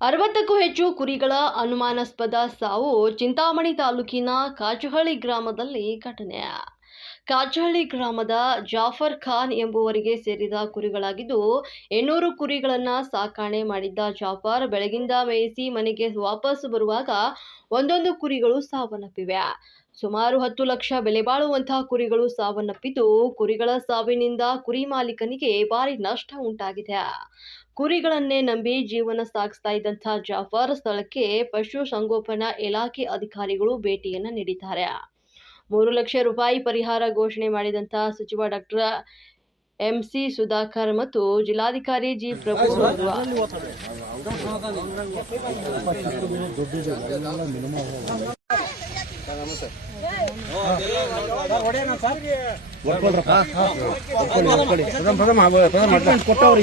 ಅರವತ್ತಕ್ಕೂ ಹೆಚ್ಚು ಕುರಿಗಳ ಅನುಮಾನಾಸ್ಪದ ಸಾವು ಚಿಂತಾಮಣಿ ತಾಲೂಕಿನ ಕಾಚುಹಳ್ಳಿ ಗ್ರಾಮದಲ್ಲಿ ಘಟನೆ. ಕಾಚಹಳ್ಳಿ ಗ್ರಾಮದ ಜಾಫರ್ ಖಾನ್ ಎಂಬುವರಿಗೆ ಸೇರಿದ ಕುರಿಗಳಾಗಿದ್ದು ಎನ್ನೂರು ಕುರಿಗಳನ್ನು ಸಾಕಾಣೆ ಮಾಡಿದ್ದ ಜಾಫರ್ ಬೆಳಗಿಂದ ಮೇಯಿಸಿ ಮನೆಗೆ ವಾಪಸ್ ಬರುವಾಗ ಒಂದೊಂದು ಕುರಿಗಳು ಸಾವನ್ನಪ್ಪಿವೆ. ಸುಮಾರು ಹತ್ತು ಲಕ್ಷ ಬೆಲೆ ಬಾಳುವಂತಹ ಕುರಿಗಳು ಸಾವನ್ನಪ್ಪಿದ್ದು, ಕುರಿಗಳ ಸಾವಿನಿಂದ ಕುರಿ ಮಾಲೀಕನಿಗೆ ಭಾರಿ ನಷ್ಟ ಉಂಟಾಗಿದೆ. ಕುರಿಗಳನ್ನೇ ನಂಬಿ ಜೀವನ ಸಾಗಿಸ್ತಾ ಇದ್ದಂಥ ಜಾಫರ್ ಸ್ಥಳಕ್ಕೆ ಪಶು ಸಂಗೋಪನಾ ಇಲಾಖೆ ಅಧಿಕಾರಿಗಳು ಭೇಟಿಯನ್ನು ನೀಡಿದ್ದಾರೆ. ಮೂರು ಲಕ್ಷ ರೂಪಾಯಿ ಪರಿಹಾರ ಘೋಷಣೆ ಮಾಡಿದಂಥ ಸಚಿವ ಡಾಕ್ಟರ್ ಎಂಸಿ ಸುಧಾಕರ್ ಮತ್ತು ಜಿಲ್ಲಾಧಿಕಾರಿ ಜಿ ಪ್ರಭು ಕೊಟ್ಟವ್ರು